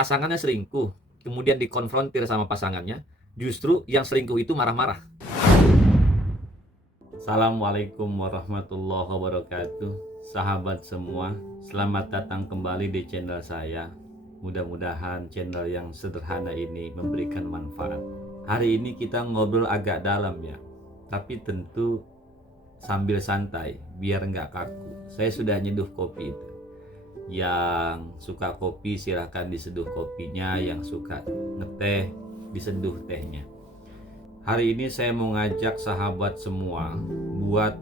pasangannya selingkuh, kemudian dikonfrontir sama pasangannya, justru yang selingkuh itu marah-marah. Assalamualaikum warahmatullahi wabarakatuh. Sahabat semua, selamat datang kembali di channel saya. Mudah-mudahan channel yang sederhana ini memberikan manfaat. Hari ini kita ngobrol agak dalam ya, tapi tentu sambil santai biar nggak kaku. Saya sudah nyeduh kopi itu. Yang suka kopi silahkan diseduh kopinya, yang suka ngeteh diseduh tehnya. Hari ini saya mau ngajak sahabat semua buat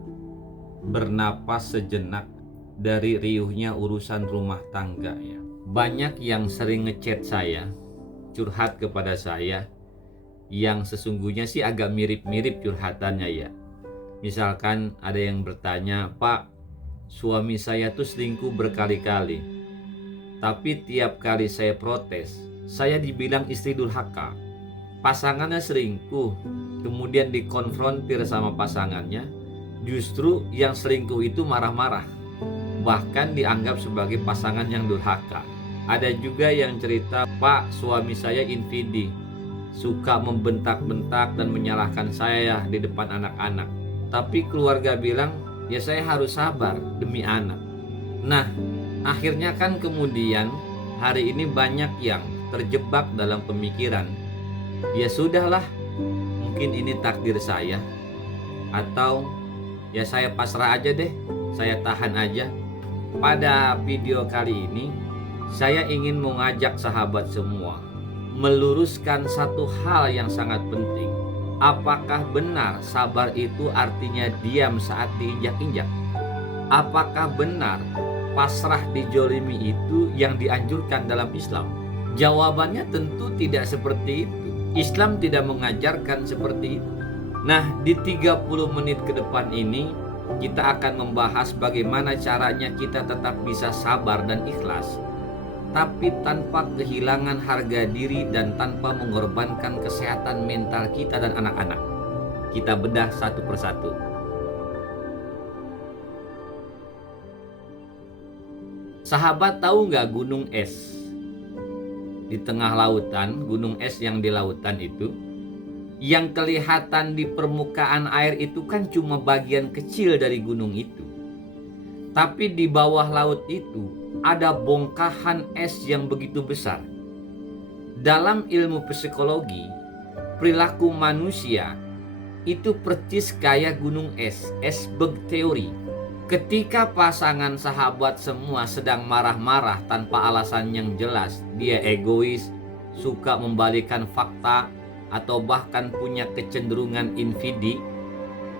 bernapas sejenak dari riuhnya urusan rumah tangga ya. Banyak yang sering ngechat saya, curhat kepada saya, yang sesungguhnya sih agak mirip-mirip curhatannya ya. Misalkan ada yang bertanya, "Pak, suami saya tuh selingkuh berkali-kali, tapi tiap kali saya protes, saya dibilang istri durhaka. Pasangannya selingkuh, kemudian dikonfrontir sama pasangannya, justru yang selingkuh itu marah-marah, bahkan dianggap sebagai pasangan yang durhaka." Ada juga yang cerita, "Pak, suami saya infidi, suka membentak-bentak dan menyalahkan saya di depan anak-anak. Tapi keluarga bilang, ya saya harus sabar demi anak." Nah, akhirnya kan kemudian hari ini banyak yang terjebak dalam pemikiran, ya sudahlah, mungkin ini takdir saya, atau ya saya pasrah aja deh, saya tahan aja. Pada video kali ini, saya ingin mengajak sahabat semua meluruskan satu hal yang sangat penting. Apakah benar sabar itu artinya diam saat diinjak-injak? Apakah benar pasrah dijolimi itu yang dianjurkan dalam Islam? Jawabannya tentu tidak seperti itu. Islam tidak mengajarkan seperti itu. Nah, di 30 menit ke depan ini kita akan membahas bagaimana caranya kita tetap bisa sabar dan ikhlas, tapi tanpa kehilangan harga diri dan tanpa mengorbankan kesehatan mental kita dan anak-anak. Kita bedah satu persatu. Sahabat tahu nggak gunung es? Di tengah lautan, gunung es yang di lautan itu, yang kelihatan di permukaan air itu kan cuma bagian kecil dari gunung itu. Tapi di bawah laut itu ada bongkahan es yang begitu besar. Dalam ilmu psikologi, perilaku manusia itu persis kayak gunung es, iceberg teori. Ketika pasangan sahabat semua sedang marah-marah tanpa alasan yang jelas, dia egois, suka membalikan fakta, atau bahkan punya kecenderungan infidi.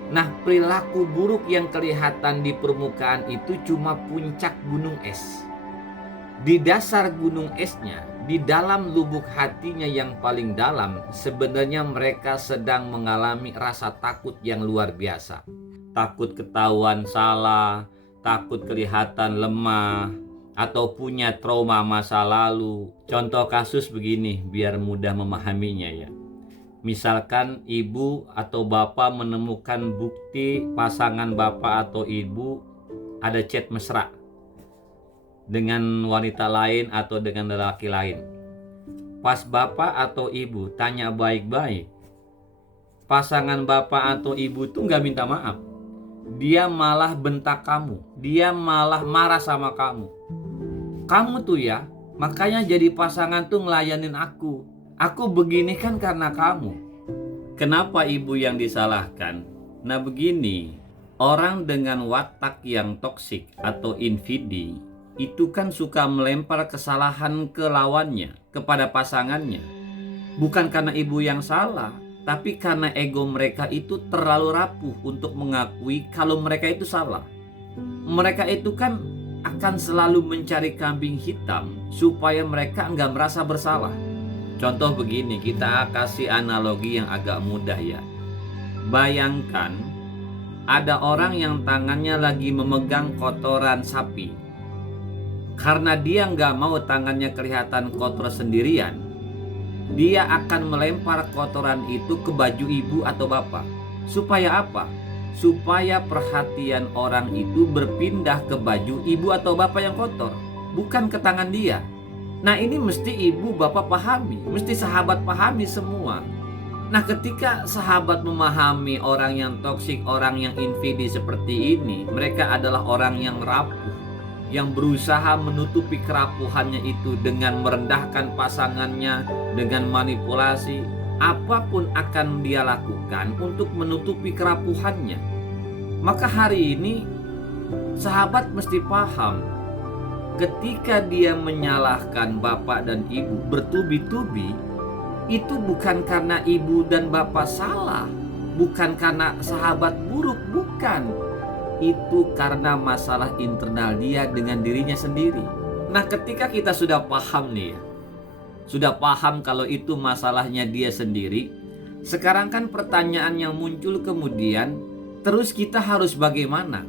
Nah, perilaku buruk yang kelihatan di permukaan itu cuma puncak gunung es. Di dasar gunung esnya, di dalam lubuk hatinya yang paling dalam, sebenarnya mereka sedang mengalami rasa takut yang luar biasa. Takut ketahuan salah, takut kelihatan lemah, atau punya trauma masa lalu. Contoh kasus begini biar mudah memahaminya ya. Misalkan ibu atau bapak menemukan bukti pasangan bapak atau ibu ada chat mesra dengan wanita lain atau dengan lelaki lain. Pas bapak atau ibu tanya baik-baik, pasangan bapak atau ibu tuh gak minta maaf. Dia malah bentak kamu, dia malah marah sama kamu. "Kamu tuh ya, makanya jadi pasangan tuh ngelayanin aku. Aku begini kan karena kamu." Kenapa ibu yang disalahkan? Nah begini, orang dengan watak yang toksik atau infidi itu kan suka melempar kesalahan ke lawannya, kepada pasangannya. Bukan karena ibu yang salah, tapi karena ego mereka itu terlalu rapuh untuk mengakui kalau mereka itu salah. Mereka itu kan akan selalu mencari kambing hitam supaya mereka nggak merasa bersalah. Contoh begini, kita kasih analogi yang agak mudah ya. Bayangkan ada orang yang tangannya lagi memegang kotoran sapi. Karena dia nggak mau tangannya kelihatan kotor sendirian, dia akan melempar kotoran itu ke baju ibu atau bapak. Supaya apa? Supaya perhatian orang itu berpindah ke baju ibu atau bapak yang kotor, bukan ke tangan dia. Nah, ini mesti ibu bapak pahami, mesti sahabat pahami semua. Nah, ketika sahabat memahami orang yang toksik, orang yang infidi seperti ini, mereka adalah orang yang rapuh, yang berusaha menutupi kerapuhannya itu dengan merendahkan pasangannya, dengan manipulasi, apapun akan dia lakukan untuk menutupi kerapuhannya. Maka hari ini sahabat mesti paham, ketika dia menyalahkan bapak dan ibu bertubi-tubi, itu bukan karena ibu dan bapak salah, bukan karena sahabat buruk, bukan. Itu karena masalah internal dia dengan dirinya sendiri. Nah, ketika kita sudah paham nih ya, sudah paham kalau itu masalahnya dia sendiri, sekarang kan pertanyaan yang muncul kemudian, terus kita harus bagaimana?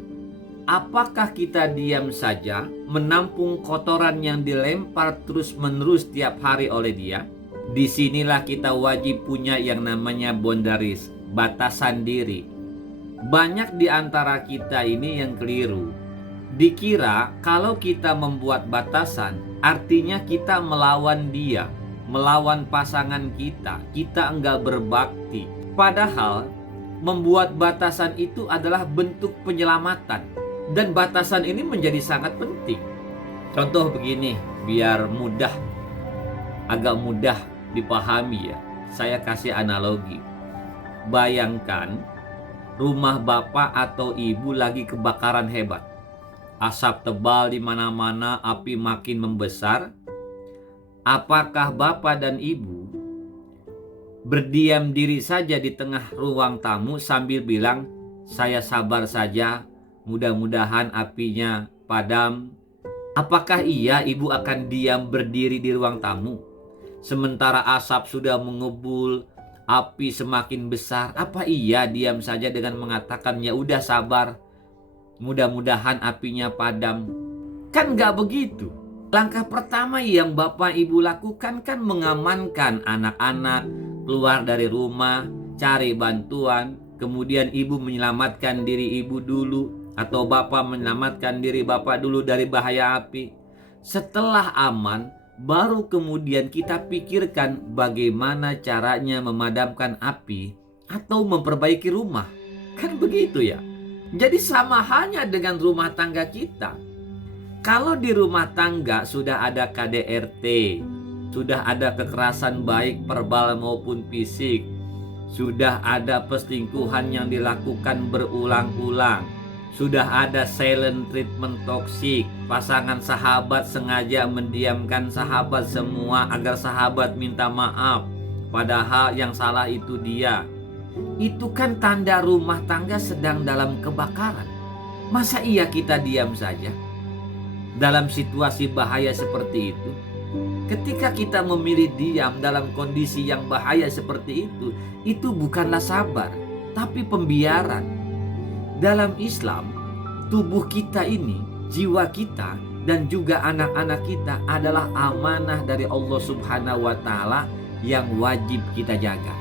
Apakah kita diam saja menampung kotoran yang dilempar terus-menerus tiap hari oleh dia? Disinilah kita wajib punya yang namanya boundaries, batasan diri. Banyak di antara kita ini yang keliru. Dikira kalau kita membuat batasan, artinya kita melawan dia, melawan pasangan kita. Kita enggak berbakti. Padahal membuat batasan itu adalah bentuk penyelamatan. Dan batasan ini menjadi sangat penting. Contoh begini, biar agak mudah dipahami ya. Saya kasih analogi. Bayangkan rumah bapak atau ibu lagi kebakaran hebat. Asap tebal di mana-mana, api makin membesar. Apakah bapak dan ibu berdiam diri saja di tengah ruang tamu sambil bilang, "Saya sabar saja, mudah-mudahan apinya padam"? Apakah iya ibu akan diam berdiri di ruang tamu sementara asap sudah mengebul, api semakin besar? Apa iya diam saja dengan mengatakan, "Ya udah sabar, mudah-mudahan apinya padam"? Kan gak begitu. Langkah pertama yang bapak ibu lakukan kan mengamankan anak-anak, keluar dari rumah, cari bantuan. Kemudian ibu menyelamatkan diri ibu dulu, atau bapak menyelamatkan diri bapak dulu dari bahaya api. Setelah aman, baru kemudian kita pikirkan bagaimana caranya memadamkan api atau memperbaiki rumah. Kan begitu ya. Jadi sama halnya dengan rumah tangga kita. Kalau di rumah tangga sudah ada KDRT, sudah ada kekerasan baik verbal maupun fisik, sudah ada perselingkuhan yang dilakukan berulang-ulang, sudah ada silent treatment toksik, pasangan sahabat sengaja mendiamkan sahabat semua agar sahabat minta maaf, padahal yang salah itu dia. Itu kan tanda rumah tangga sedang dalam kebakaran. Masa iya kita diam saja dalam situasi bahaya seperti itu? Ketika kita memilih diam dalam kondisi yang bahaya seperti itu bukanlah sabar, tapi pembiaran. Dalam Islam, tubuh kita ini, jiwa kita, dan juga anak-anak kita adalah amanah dari Allah Subhanahu wa Ta'ala yang wajib kita jaga.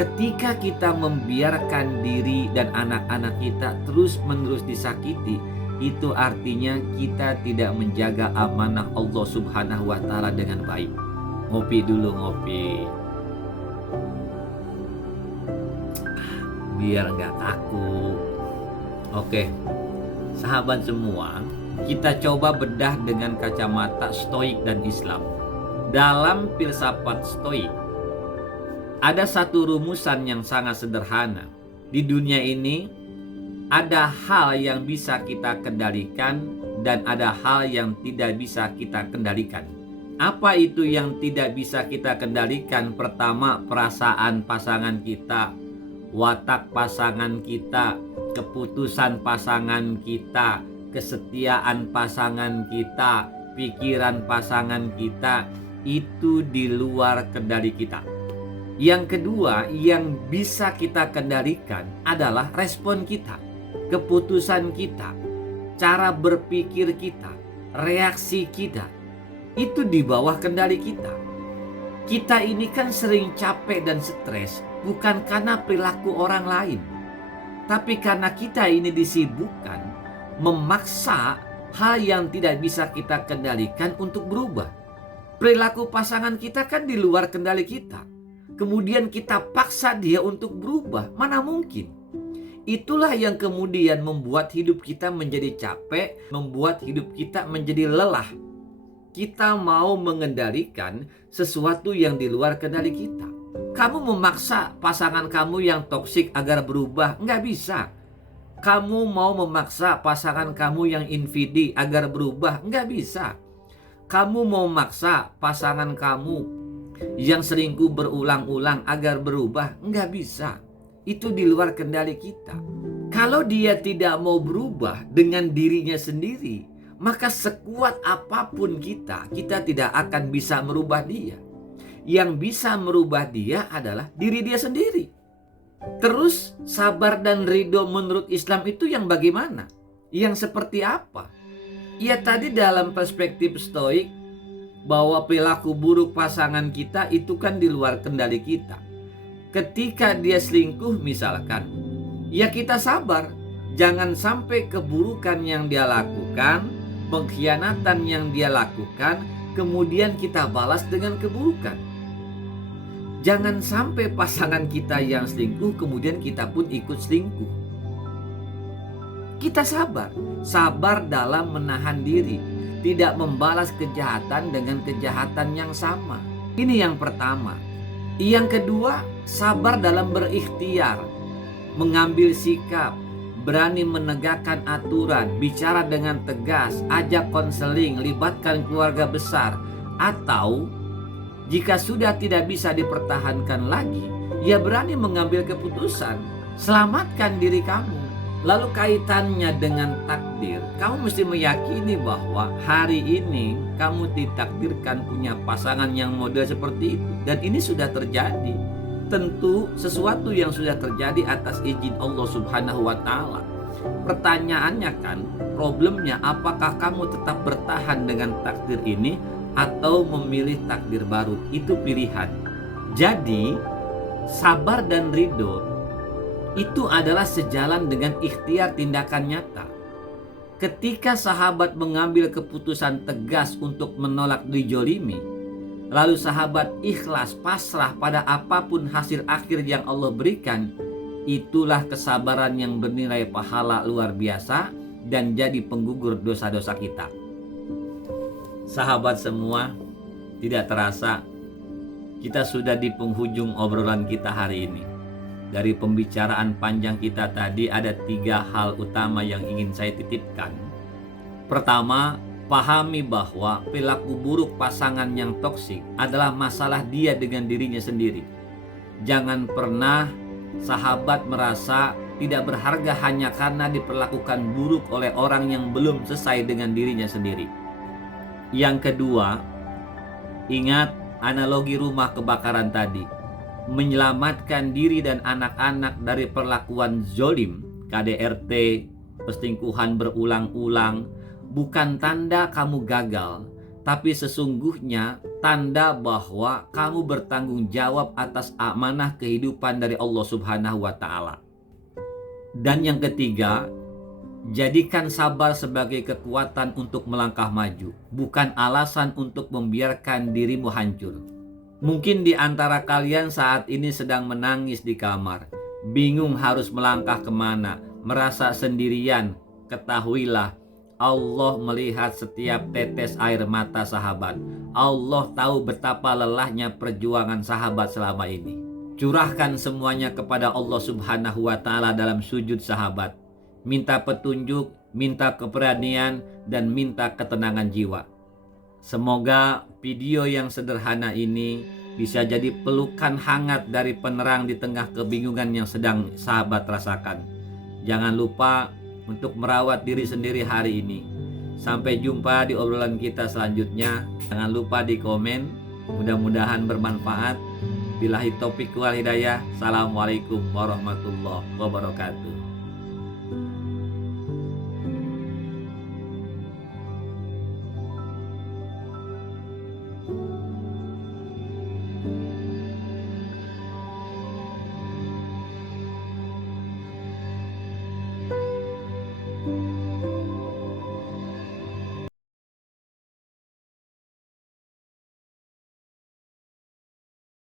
Ketika kita membiarkan diri dan anak-anak kita terus-menerus disakiti, itu artinya kita tidak menjaga amanah Allah Subhanahu wa Ta'ala dengan baik. Ngopi dulu, ngopi. Biar gak kaku. Oke, sahabat semua, kita coba bedah dengan kacamata stoik dan Islam. Dalam filsafat stoik, ada satu rumusan yang sangat sederhana. Di dunia ini ada hal yang bisa kita kendalikan dan ada hal yang tidak bisa kita kendalikan. Apa itu yang tidak bisa kita kendalikan? Pertama, perasaan pasangan kita, watak pasangan kita, keputusan pasangan kita, kesetiaan pasangan kita, pikiran pasangan kita. Itu di luar kendali kita. Yang kedua, yang bisa kita kendalikan adalah respon kita, keputusan kita, cara berpikir kita, reaksi kita. Itu di bawah kendali kita. Kita ini kan sering capek dan stres bukan karena perilaku orang lain, tapi karena kita ini disibukkan memaksa hal yang tidak bisa kita kendalikan untuk berubah. Perilaku pasangan kita kan di luar kendali kita. Kemudian kita paksa dia untuk berubah. Mana mungkin? Itulah yang kemudian membuat hidup kita menjadi capek, membuat hidup kita menjadi lelah. Kita mau mengendalikan sesuatu yang di luar kendali kita. Kamu memaksa pasangan kamu yang toksik agar berubah, nggak bisa. Kamu mau memaksa pasangan kamu yang infidi agar berubah, nggak bisa. Kamu mau memaksa pasangan kamu yang selingkuh berulang-ulang agar berubah, nggak bisa. Itu di luar kendali kita. Kalau dia tidak mau berubah dengan dirinya sendiri, maka sekuat apapun kita tidak akan bisa merubah dia. Yang bisa merubah dia adalah diri dia sendiri. Terus sabar dan ridho menurut Islam itu yang bagaimana? Yang seperti apa? Ya tadi dalam perspektif stoik, bahwa perilaku buruk pasangan kita itu kan di luar kendali kita. Ketika dia selingkuh misalkan, ya kita sabar. Jangan sampai keburukan yang dia lakukan, pengkhianatan yang dia lakukan, kemudian kita balas dengan keburukan. Jangan sampai pasangan kita yang selingkuh, kemudian kita pun ikut selingkuh. Kita sabar dalam menahan diri, tidak membalas kejahatan dengan kejahatan yang sama. Ini yang pertama. Yang kedua, sabar dalam berikhtiar, mengambil sikap, berani menegakkan aturan, bicara dengan tegas, ajak konseling, libatkan keluarga besar. Atau jika sudah tidak bisa dipertahankan lagi, ya berani mengambil keputusan, selamatkan diri kamu. Lalu kaitannya dengan takdir, kamu mesti meyakini bahwa hari ini kamu ditakdirkan punya pasangan yang model seperti itu. Dan ini sudah terjadi. Tentu sesuatu yang sudah terjadi atas izin Allah Subhanahu wa Ta'ala. Pertanyaannya kan, problemnya apakah kamu tetap bertahan dengan takdir ini atau memilih takdir baru? Itu pilihan. Jadi sabar dan ridho itu adalah sejalan dengan ikhtiar tindakan nyata. Ketika sahabat mengambil keputusan tegas untuk menolak dijolimi, lalu sahabat ikhlas pasrah pada apapun hasil akhir yang Allah berikan, itulah kesabaran yang bernilai pahala luar biasa dan jadi penggugur dosa-dosa kita. Sahabat semua, tidak terasa kita sudah di penghujung obrolan kita hari ini. Dari pembicaraan panjang kita tadi ada 3 hal utama yang ingin saya titipkan. Pertama, pahami bahwa perilaku buruk pasangan yang toksik adalah masalah dia dengan dirinya sendiri. Jangan pernah sahabat merasa tidak berharga hanya karena diperlakukan buruk oleh orang yang belum selesai dengan dirinya sendiri. Yang kedua, ingat analogi rumah kebakaran tadi. Menyelamatkan diri dan anak-anak dari perlakuan zolim, KDRT, perselingkuhan berulang-ulang, bukan tanda kamu gagal, tapi sesungguhnya tanda bahwa kamu bertanggung jawab atas amanah kehidupan dari Allah Subhanahu wa Ta'ala. Dan yang ketiga, jadikan sabar sebagai kekuatan untuk melangkah maju, bukan alasan untuk membiarkan dirimu hancur. Mungkin di antara kalian saat ini sedang menangis di kamar, bingung harus melangkah kemana, merasa sendirian. Ketahuilah, Allah melihat setiap tetes air mata sahabat. Allah tahu betapa lelahnya perjuangan sahabat selama ini. Curahkan semuanya kepada Allah Subhanahu wa Ta'ala dalam sujud sahabat. Minta petunjuk, minta keberanian, dan minta ketenangan jiwa. Semoga video yang sederhana ini bisa jadi pelukan hangat dari penerang di tengah kebingungan yang sedang sahabat rasakan. Jangan lupa untuk merawat diri sendiri hari ini. Sampai jumpa di obrolan kita selanjutnya. Jangan lupa di komen. Mudah-mudahan bermanfaat. Billahi taufiq wal hidayah. Assalamualaikum warahmatullahi wabarakatuh.